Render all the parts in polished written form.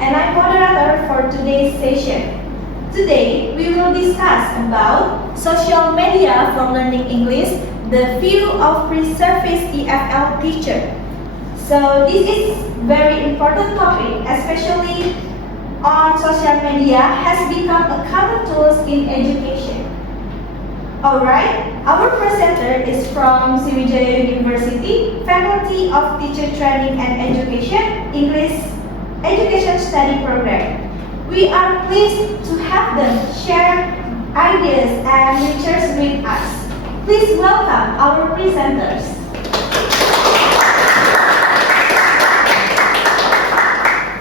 and I'm moderator for today's session. Today, we will discuss about social media for learning English, the view of pre-service EFL teacher. So this is very important topic, especially on social media has become a common tool in education. Alright, our presenter is from Sriwijaya University, Faculty of Teacher Training and Education, English Education Study Program. We are pleased to have them share ideas and lectures with us. Please welcome our presenters.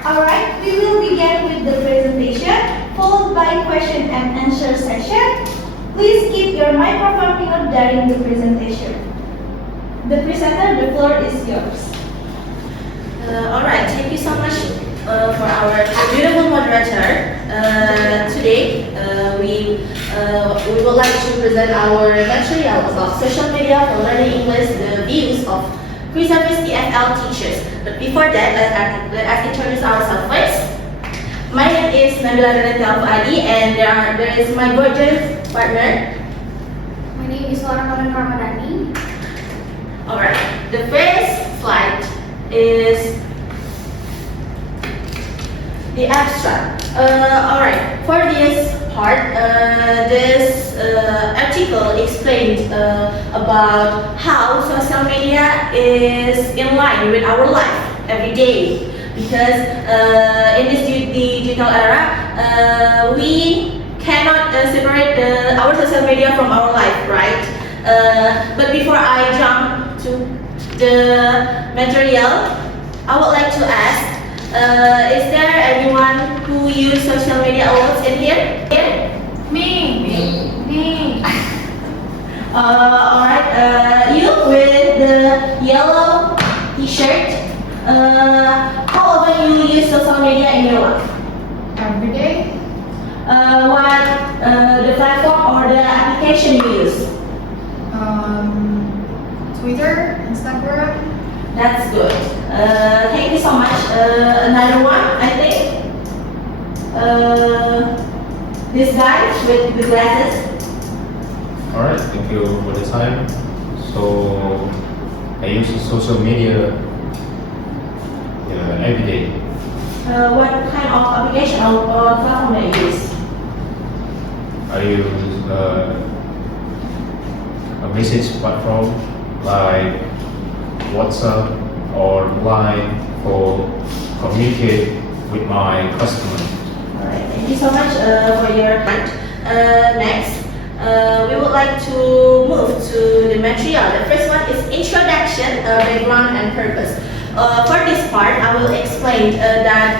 Alright, we will begin with the presentation, followed by question and answer session. Please keep your microphone muted during the presentation. The presenter, the floor is yours. Alright, thank you so much for our beautiful moderator. Today, we would like to present our material about social media for learning English, the views of pre-service EFL teachers. But before that, let us introduce ourselves first. My name is Nabila Renatel Fuadi, and there is my gorgeous partner. My name is Laura Karen Ramadhani. Alright, the first slide is the abstract. Alright, for this part, this article explained about how social media is in line with our life every day. Because in this digital era, we cannot separate our social media from our life, right? But before I jump to the material, I would like to ask, is there anyone who use social media a lot in here? Me. Alright, you with the yellow t-shirt, how often you use social media in your life? Every day. What the platform or the application you use? Twitter, Instagram. That's good. Thank you so much. Another one, I think. This guy with the glasses. Alright, thank you for the time. So, I use social media every day. What kind of application or platform do you use? I use a message platform like WhatsApp or Line for communicate with my customers. Alright, thank you so much for your time. Next, we would like to move to the material. The first one is introduction, background and purpose. For this part, I will explain that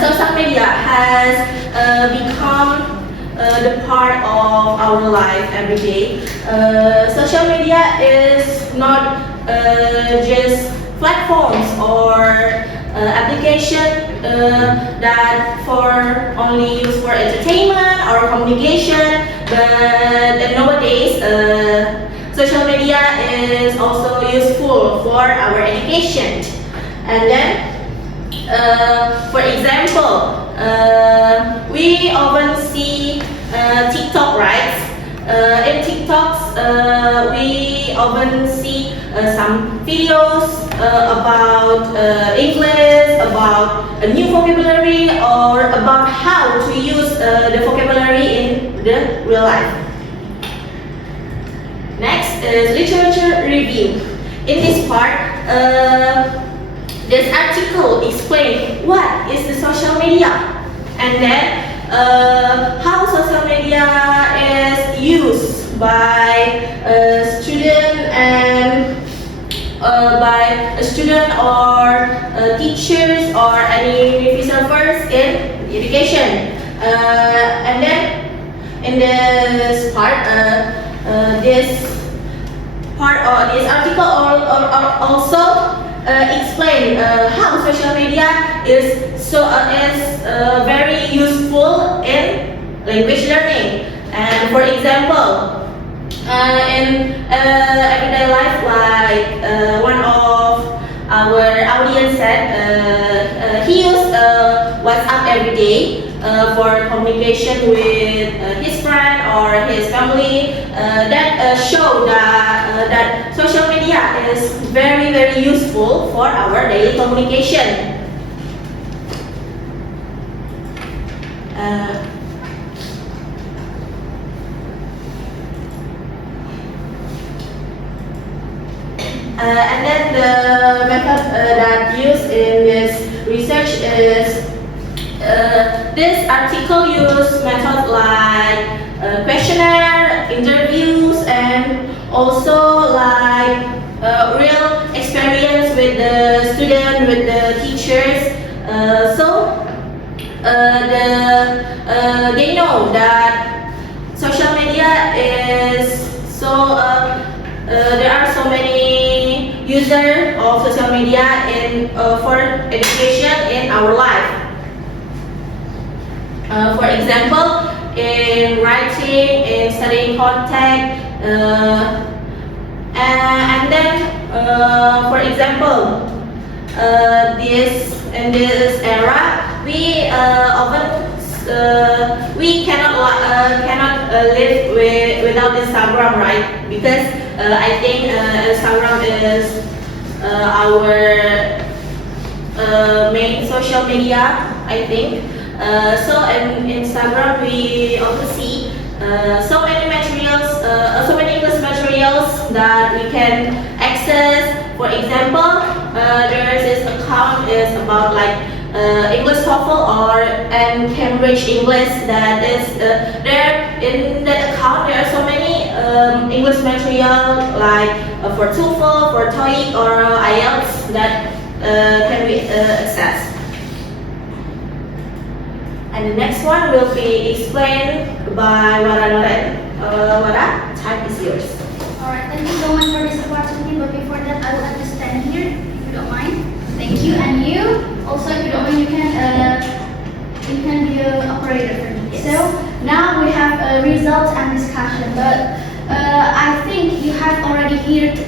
social media has become the part of our life every day. Social media is not just platforms or application that for only use for entertainment or communication, but nowadays social media is also useful for our education. And then, for example, we often see TikTok, right? In TikToks, we often see some videos about English, about a new vocabulary, or about how to use the vocabulary in the real life. Next is literature review. In this part, this article explains what is the social media, and then how social media is used by a student and or teachers or any researchers in education. And then in this part, this article also explain how social media is very useful in language learning. And for example, in everyday life, like one of our audience said, he used WhatsApp every day for communication with his friend or his family. That show that social media is very very useful for our daily communication. And then the method that used in this research is this article used methods like questionnaire, interviews, and also like real experience with the student, with the teachers. They know that social media is so. There are so many users of social media for education in our life. For example, in writing, in studying content, and then, for example, in this era, we cannot live without Instagram, right? Because I think Instagram is our main social media, I think. So in Instagram we also see so many materials, so many English materials that we can access. For example, there is this account is about like English TOEFL and Cambridge English. That is there in that account. There are so many English material like for TOEFL, for TOEIC or IELTS that can be accessed. And the next one will be explained by Wara Noren. Wara, time is yours. Alright, thank you so much for this opportunity, but before that I would like to stand here, if you don't mind. Thank you, and you, also if you don't mind, you can be an operator for me. Yes. So, now we have results and discussion, but I think you have already heard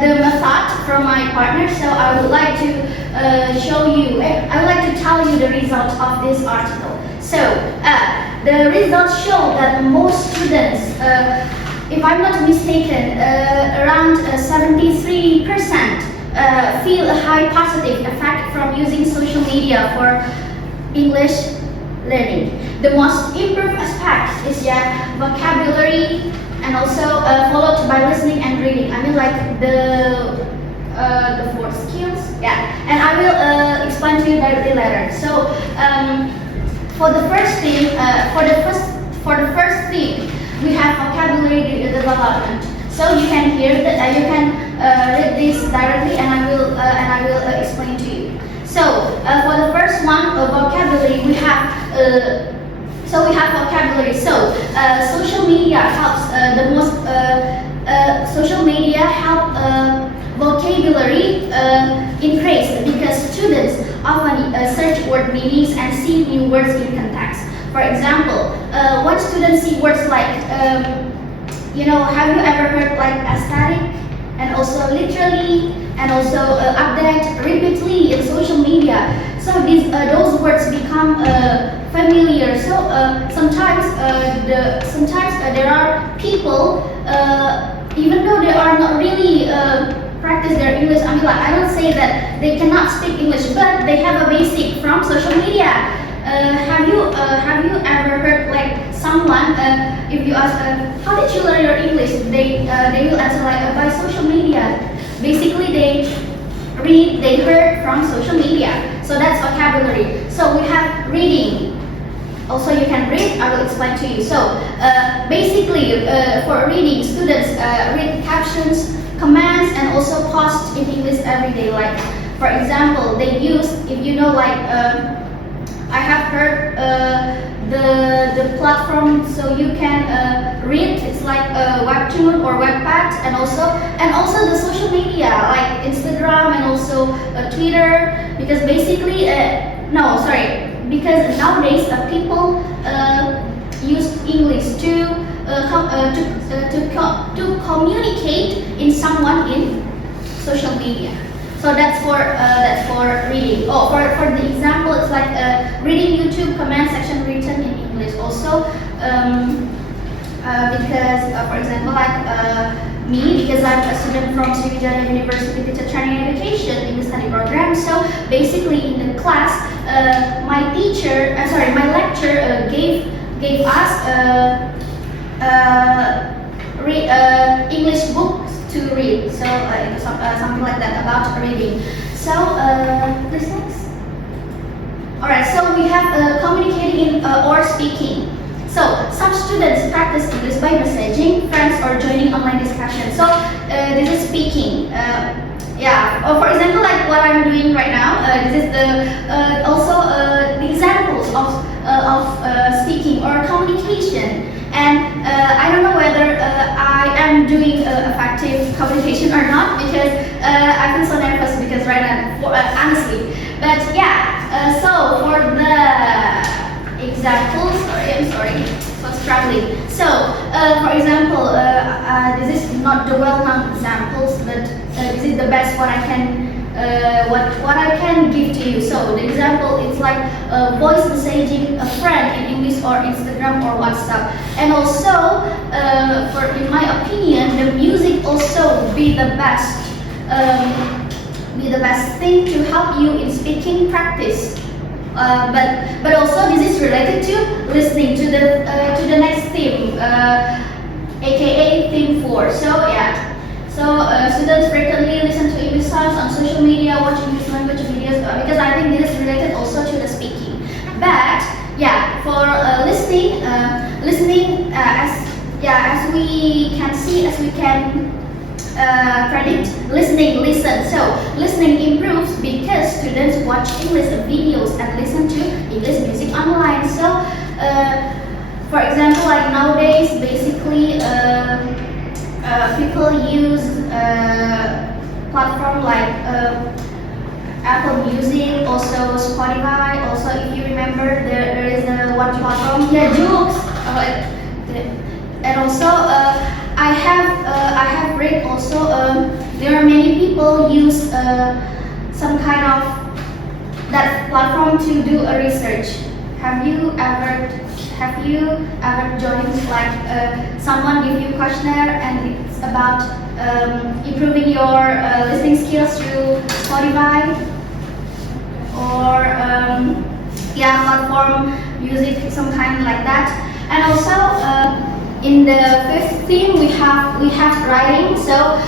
the method from my partner, so I would like to I would like to tell you the results of this article. So, the results show that most students, if I'm not mistaken, around 73% feel a high positive effect from using social media for English learning. The most improved aspect is vocabulary, and also followed by listening and reading. I mean like the 4 skills. Yeah, and I will explain to you directly later. So for the first thing, for the first thing, we have vocabulary development. So you can hear that, you can read this directly, and I will explain to you. So for the first one, vocabulary, we have. So we have vocabulary. So social media helps social media help vocabulary increase because students often search word meanings and see new words in context. For example, when students see words like have you ever heard like aesthetic, and also literally, and also update repeatedly in social media? So those words become familiar. So sometimes there are people, even though they are not really practice their English. I mean, like, I don't say that they cannot speak English, but they have a basic from social media. Have you ever heard like someone if you ask how did you learn your English? They will answer like by social media. Basically, they heard from social media. So that's vocabulary. So we have reading. Also, you can read. I will explain to you. So basically, for reading, students read captions, commands, and also posts in English every day. Like, for example, they use, if you know, like I have heard the platform, so you can read. It's like Webtoon or Webpad, and also the social media like Instagram and also Twitter. Because basically, because nowadays people use English to communicate in someone in social media. So that's for reading. Oh, for the example, it's like reading YouTube comment section written in English. Also, because for example, like me, because I'm a student from Sriwijaya University Teacher Training and Education in the study program. So basically, in the class, my lecturer gave us English books to read. So something like that about reading. So this next. Alright, so we have communicating or speaking. So some students practice English by messaging friends or joining online discussion. So this is speaking. Or for example, like what I'm doing right now. This is the also the examples of speaking or communication. And I don't know whether I am doing effective communication or not, because I feel so nervous because right now, honestly. But yeah, so for the examples, I'm sorry, so struggling. So for example, this is not the well-known examples, but this is the best what I can what I can give to you. So the example is like voice messaging a friend in English or Instagram or WhatsApp. And also, in my opinion, the music also be the best thing to help you in speaking practice. But also this is related to listening to the next theme, aka theme 4. So yeah. So students frequently listen to English songs on social media, watch English language videos, because I think this is related also to the speaking. But yeah, for listening, as we can see, as we can predict, listen. So listening improves because students watch English videos and listen to English music online. So for example, like nowadays, basically. People use platform like Apple Music, also Spotify. Also, if you remember, there is one platform, Joox. And also, I have read also there are many people use some kind of that platform to do a research. Have you ever joined like someone give you questionnaire and it's about improving your listening skills through Spotify or platform music, some kind like that. And also in the fifth theme we have writing. So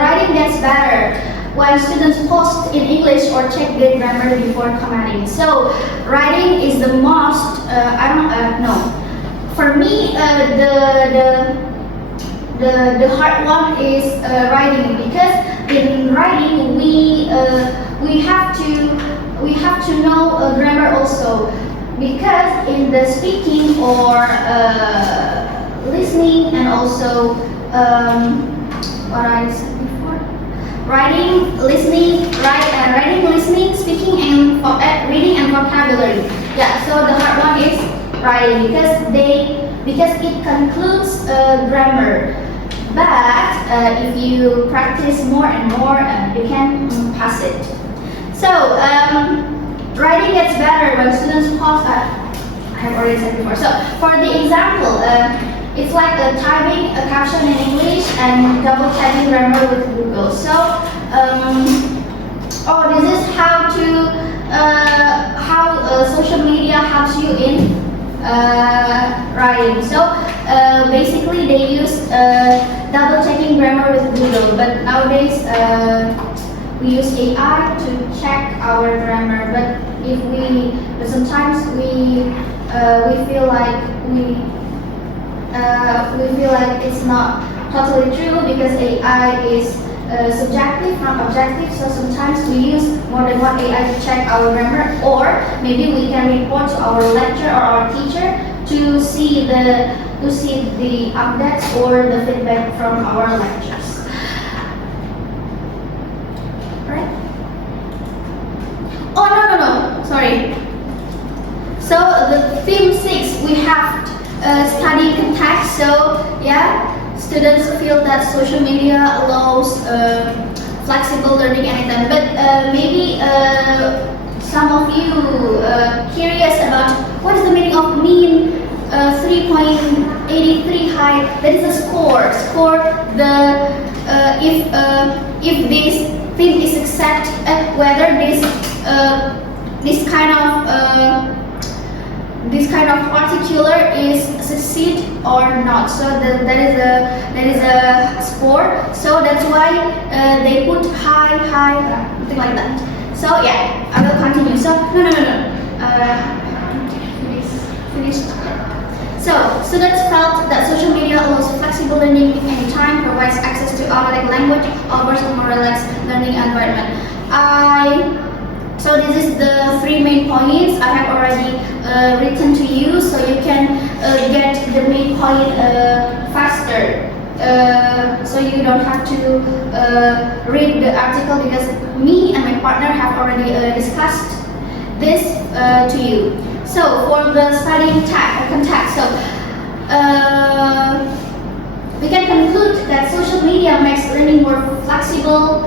writing gets better when students post in English or check their grammar before commenting. So writing is the most for me the hard one is writing, because in writing we have to know grammar also, because in the speaking or listening and also what I said before, writing, listening, speaking, and reading and vocabulary. Yeah, so the hard one is writing because it concludes grammar. But if you practice more and more, you can pass it. So writing gets better when students pause. I have already said before. So for the example, it's like typing a caption in English and double checking grammar with Google. So this is how social media helps you in writing. So basically they use double checking grammar with Google, but nowadays we use AI to check our grammar. But sometimes we feel like it's not totally true, because AI is subjective from objective. So sometimes we use more than one AI to check our grammar, or maybe we can report to our lecturer or our teacher to see the updates or the feedback from our lectures. Right? Oh no, sorry. So the theme 6 we have study context. So yeah, students feel that social media allows flexible learning anytime. But maybe some of you curious about what is the meaning of mean 3.83 height. That is a score. Score the if this thing is accept whether this kind of particular is succeed or not. So that is a score. So that's why they put high, something like that. So yeah, I will continue. So no. Finished. So students felt that social media allows flexible learning anytime, provides access to automatic language, offers a more relaxed learning environment. So this is the 3 main points I have already written to you, so you can get the main point faster. So you don't have to read the article because me and my partner have already discussed this to you. So for the studying context, so we can conclude that social media makes learning more flexible,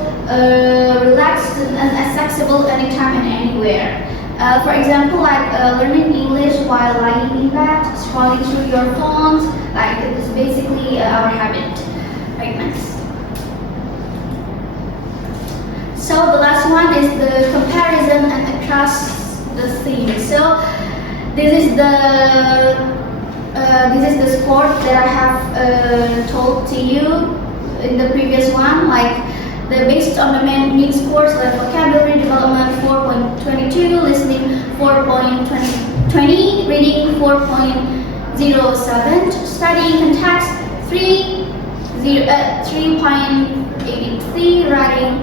relaxed, and accessible anytime and anywhere. For example, like learning English while lying in bed, scrolling through your phones, like it is basically our habit right now. So the last one is the comparison and across the theme. So this is the score that I have told to you in the previous one, like based on the main scores like vocabulary development 4.22, listening 4.20, reading 4.07, studying context 3.83, writing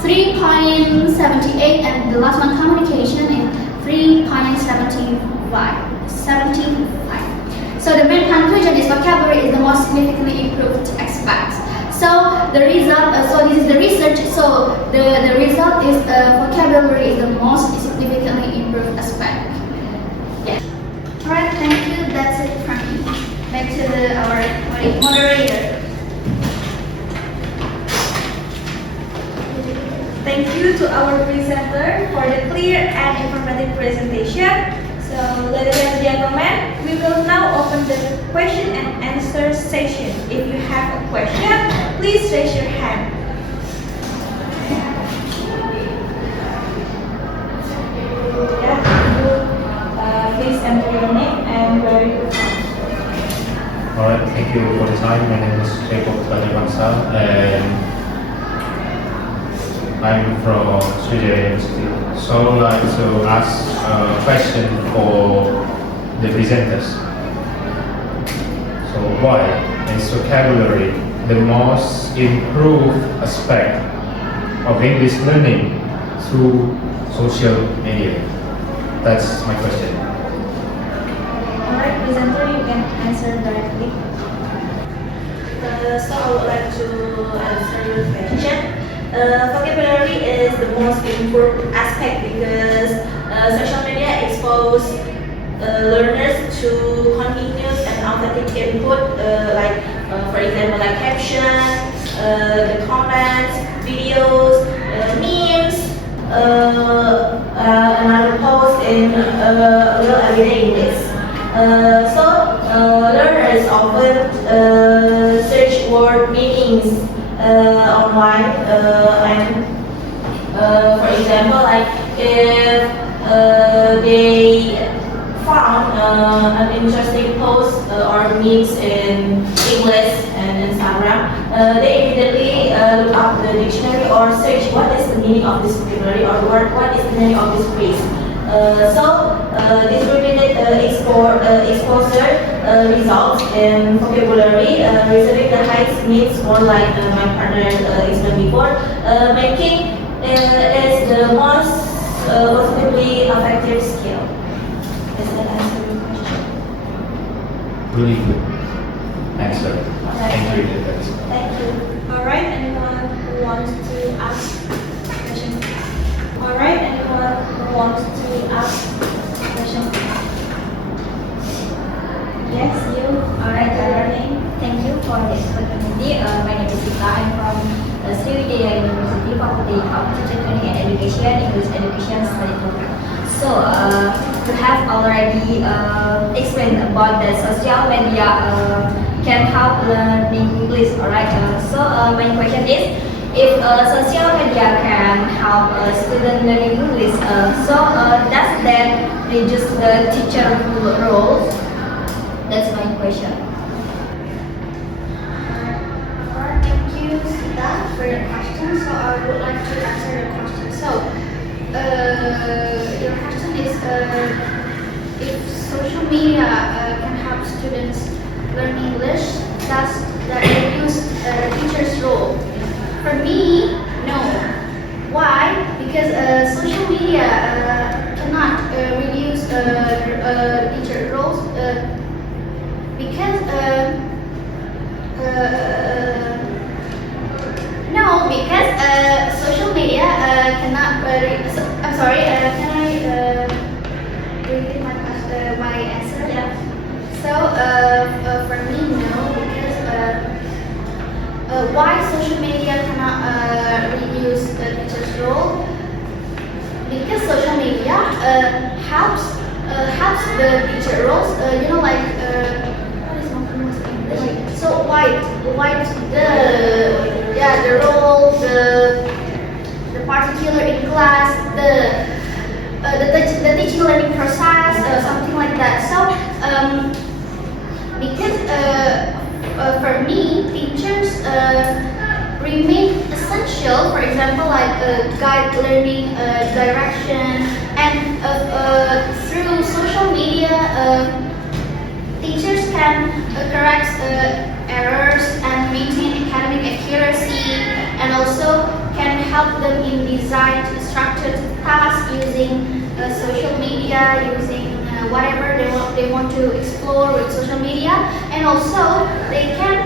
3.78, and the last one communication is 3.75. So the main conclusion is vocabulary is the most significantly improved aspect. So the result, so this is the research. So the result is vocabulary is the most significantly improved aspect. Yeah. Alright, thank you. That's it from me. Back to our moderator. Thank you to our presenter for the clear and informative presentation. So, ladies and gentlemen, we will now open the question and answer session. If you have a question, please raise your hand. Yeah, please enter your name and where you from. Alright, thank you for the time. My name is Jacob Bangsa and I'm from Sriwijaya University. So I would like to ask a question for the presenters. So why is vocabulary the most improved aspect of English learning through social media? That's my question. Alright, presenter, you can answer directly. So I would like to answer your question. Vocabulary is the most important aspect because social media expose learners to continuous and authentic input, for example, like caption, the comments, videos, memes, another post in real everyday English. So learners often search word meanings online, and for example, like if they found an interesting post or memes in English and Instagram, they immediately look up the dictionary or search what is the meaning of this vocabulary or what is the meaning of this phrase. So this repeated exposure results in vocabulary reserving the heights means more like my partner explained before, making is the most positively effective skill. Does that answer your question? Really good answer. Thank you. Thank you. Alright, anyone who wants to ask questions? Alright, anyone who wants to ask questions? Yes, you. Alright, Your name? thank you for this opportunity. My name is Sita. I'm from Sriwijaya University Faculty of Teacher Training and Education, English Education Study Program. So, you have already explained about the social media can help learning English, alright? My question is, if social media can help student learning English, does that reduce the teacher role? That's my question. Thank you, Sita, for your question. So I would like to answer your question. So, your question is if social media can help students learn English, does that reduce teacher's role? For me, no. Why? Because social media cannot reduce teacher roles because no, because social media cannot. I'm sorry. Can I repeat my answer? Yeah. So for me, no, because why social media cannot reduce the teacher's role? Because social media helps the teacher roles. Like what is most English? So why the role, the particular in class, the teaching learning process, something like that. So because for me, teachers remain essential. For example, like guide learning direction, and through social media, teachers can correct errors and maintain academic accuracy, and also can help them in design structured tasks using social media, using whatever they want to explore with social media, and also they can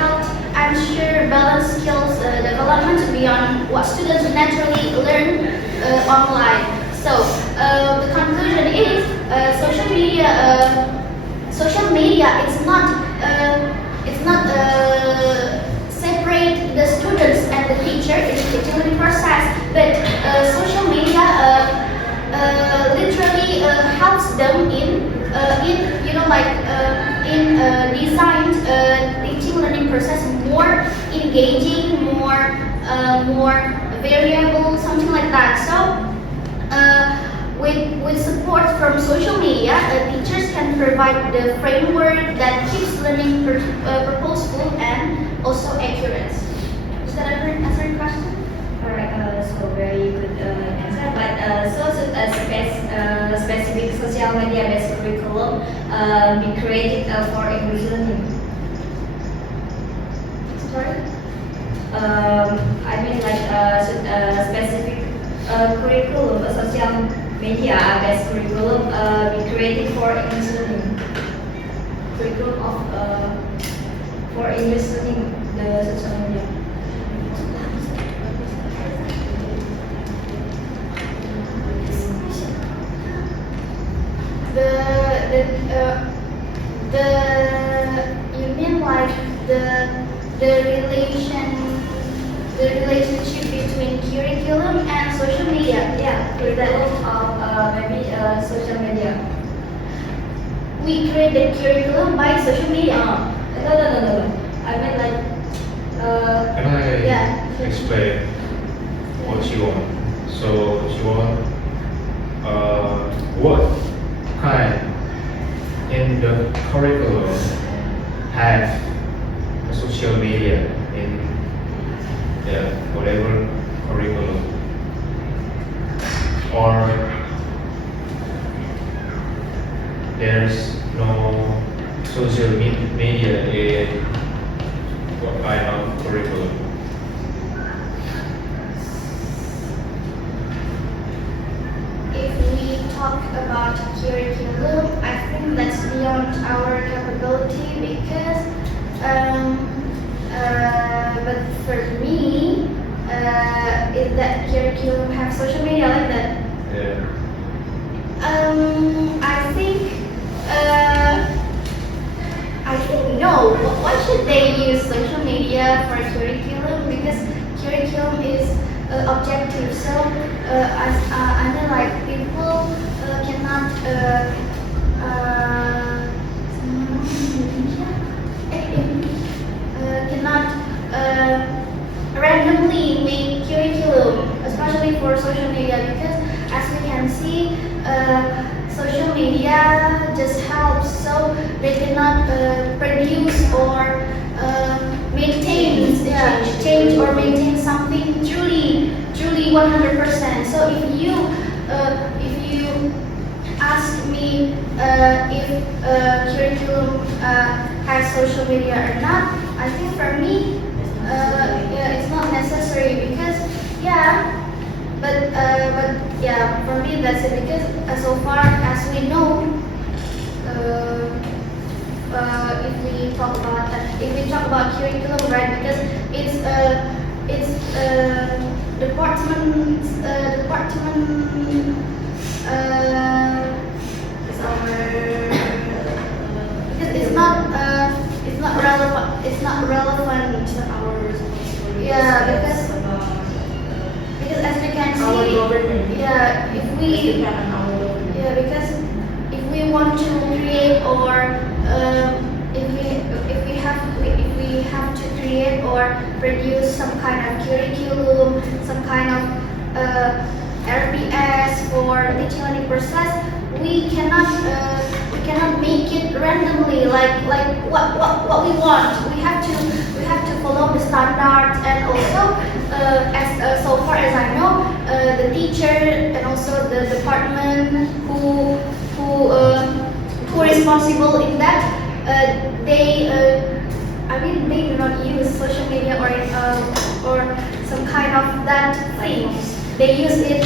help ensure balanced skills development beyond what students naturally learn online. So the conclusion is social media is not separate the students and the teacher in the teaching learning process, but social media literally helps them in designed teaching learning process more engaging, more variable, something like that. So with support from social media, teachers can provide the framework that keeps learning purposeful and also accurate. Is that answer your question? Alright, so very good answer. But should a specific social media-based curriculum be created for English learning? Sorry? I mean, should a specific curriculum, a social media-based curriculum, be created for English learning? Curriculum for English learning, the social media. You mean like the relationship between curriculum and social media? Yeah, curriculum of maybe social media. We create the curriculum by social media. No. I mean Can I Yeah. explain what she want? So she want what kind in the curriculum have social media in the whatever curriculum, or there's no social media in what kind of curriculum? If we talk about curriculum, I think that's beyond our capability because, but for me, if that curriculum have social media like that, Yeah. I think no. Why should they use social media for curriculum? Because curriculum is objective. So I mean like people cannot cannot randomly make curriculum, especially for social media, because as we can see, social media just helps, so they cannot produce or maintain, change or maintain something truly 100%. So if you ask me if curriculum has social media or not, I think for me, yeah, it's not necessary because but yeah, for me that's it because so far as we know, if we talk about curriculum, right? Because it's department it's because it's not relevant. It's not relevant to our responsibility. Yeah, because as we can Our see, government. yeah, because if we want to create or if we have to create or produce some kind of curriculum, some kind of RPS for teaching learning process, we cannot make it randomly like what we want. We have to follow the standards, and also as so far as I know, the teacher and also the department who responsible in that, they they do not use social media or some kind of that thing. They use it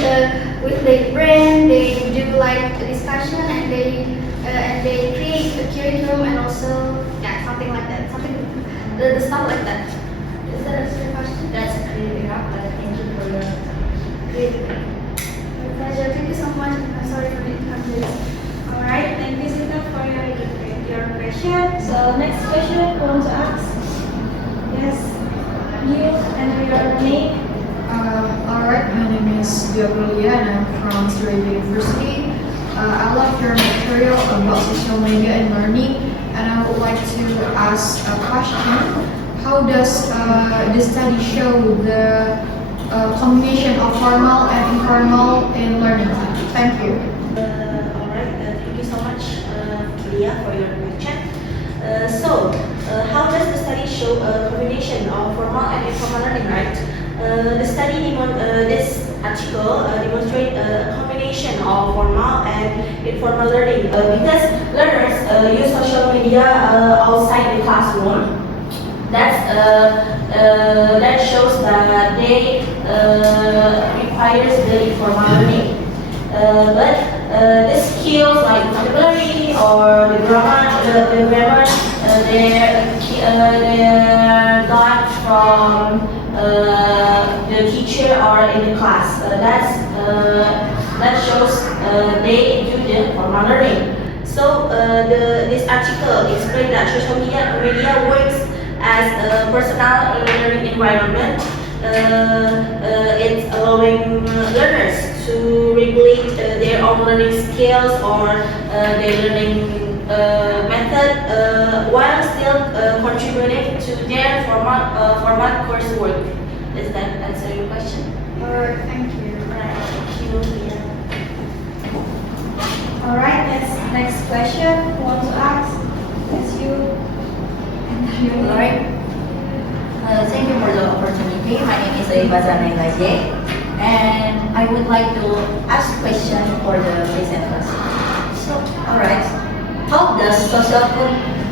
with their brain. They do like a discussion, and they create a curriculum, and also something like that, the stuff like that. Is that answer your question? That's clear enough. Thank you for your creativity. My pleasure. Thank you so much. I'm sorry for the inconvenience. Alright, thank you Sita for your question. So next question I want to ask. Yes, you and your name. Alright, my name is Diagolia and I'm from Surabaya University. I love your material about social media and learning, and I would like to ask a question. How does the study show the combination of formal and informal in learning? Thank you. Alright, thank you so much, Leah, for your question. How does the study show a combination of formal and informal learning, right? The study, this article demonstrates a combination of formal and informal learning because learners use social media outside the classroom. That shows that they requires the informal learning. But the skills like vocabulary or the grammar, they're got from the teacher or in the class. That shows they do the formal learning. So this article explains that social media works as a personal learning environment. It's allowing learners to regulate their own learning skills or their learning method while still contributing to their formal coursework. Does that answer your question? Alright, thank you. Right. Thank you. Yeah. Alright, next question I want to ask. Yes, you and your name. Alright. Thank you for the opportunity. My name is Eva Zanay Laje, and I would like to ask a question for the presenters. So, alright. How does social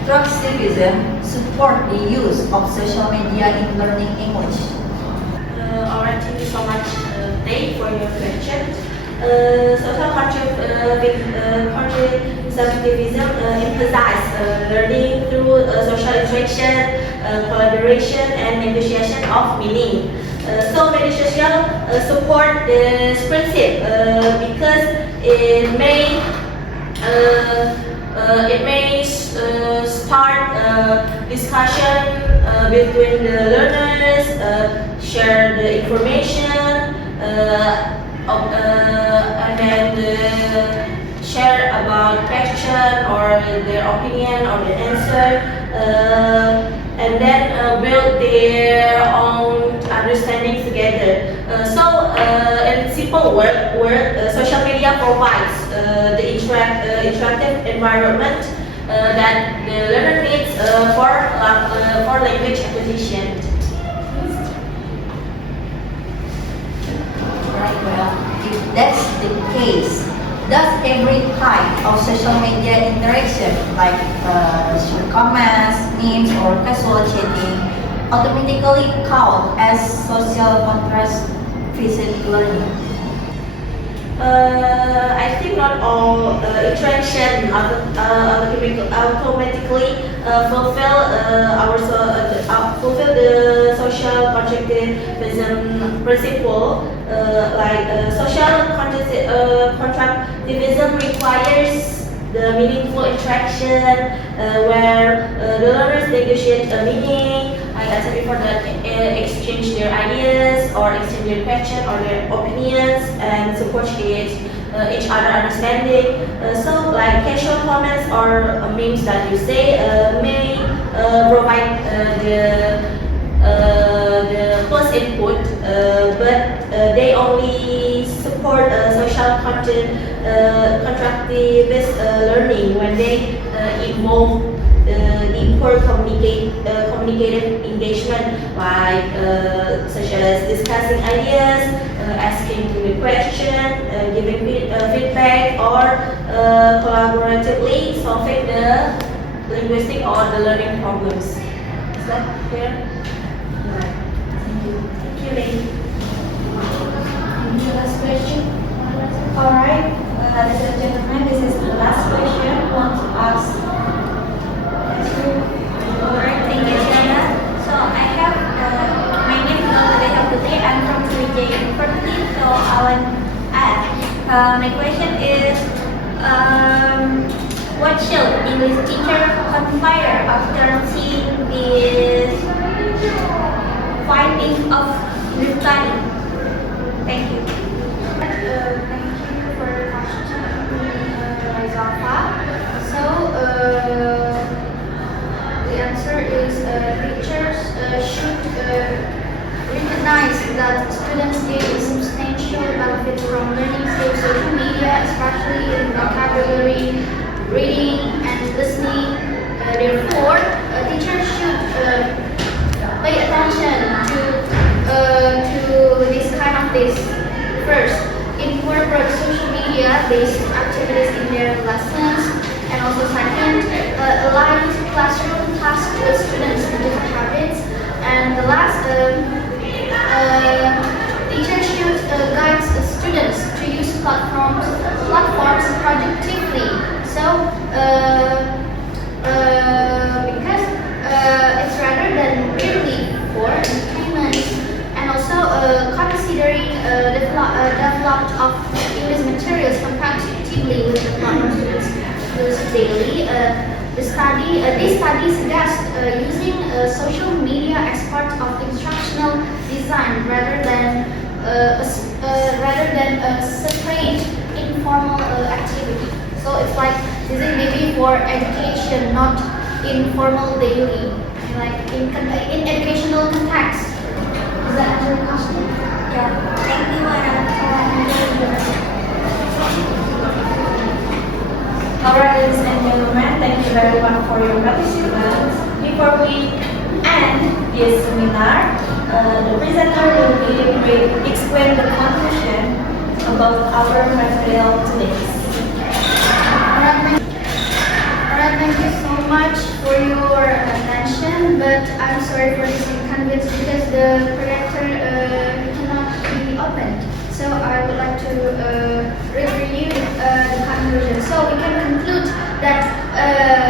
constructivism support the use of social media in learning English? Alright, thank you so much, Dave, for your question. Social constructivism emphasizes learning through social interaction, collaboration, and negotiation of meaning. So many social support this principle because it may start a discussion between the learners, share the information, and then share about question or their opinion or their answer, and then build their own understanding together. In simple word, social media provides the interactive environment that the learner needs for language acquisition. Right, well, if that's the case, does every type of social media interaction, like short comments, memes, or casual chatting, automatically count as social contrast visit learning? I think not all interaction automatically fulfill the social constructivism principle. Social constructivism requires the meaningful interaction where the learners negotiate a meaning, like I said before, that exchange their ideas or exchange their questions or their opinions and support each other understanding. So like casual comments or memes that you say may provide the first input, but they only support social constructivist learning when they involve deeper communicative engagement, like such as discussing ideas, asking the question, giving feedback, or collaboratively solving the linguistic or the learning problems. Is that clear? Right. Thank you. Thank you, Lei. Any last question? Alright, ladies and gentlemen, this is the last question I want to ask. Alright, thank you, Tiana. So I have my name is Nalada Putri. I'm from Sriwijaya University. So I want to ask. My question is, what should English teacher consider after seeing this findings of the study? Thank you. Thank you for the question, Zalfa. So, the answer is teachers should recognize that students gain substantial benefit from learning through social media, especially in vocabulary, reading, and listening. Therefore, teachers should pay attention to this kind of things. First, incorporate social media-based activities in their lessons, and also second, align classroom tasks with students' different habits. And the last, teachers should guide students to use platforms productively. So, because it's rather than merely for entertainment, and also considering development of English materials comparatively with the normal students use daily. This study suggests using social media as part of instructional design rather than a separate informal activity. So it's like this is maybe for education, not informal daily, like in educational context. Does that answer your question? Yeah. Thank you, Alright, ladies and gentlemen, thank you very much for your participation. Before we end this seminar, the presenter will explain the conclusion about our material today. Alright, thank you so much for your attention, but I'm sorry for this inconvenience because the projector cannot be opened. So I would like to read for you the conclusion. So we can conclude that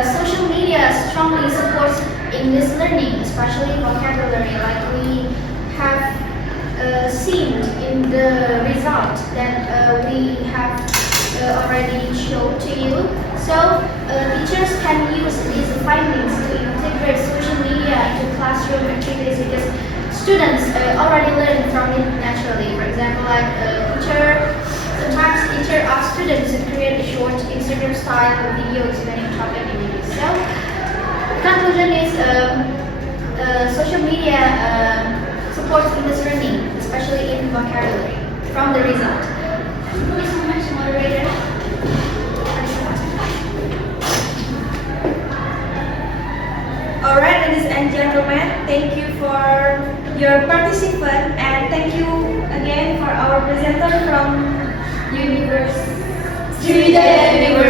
social media strongly supports English learning, especially vocabulary, like we have seen in the result that we have already showed to you. So teachers can use these findings to integrate social media into classroom activities because students already learn from it naturally. For example, like sometimes teacher asks students to create a short Instagram style video explaining topic in English. So, conclusion is social media supports English learning, especially in vocabulary, from the result. Thank you so much, moderator. Alright, ladies and gentlemen, thank you for your participation and thank you again for our presenter from Sriwijaya University.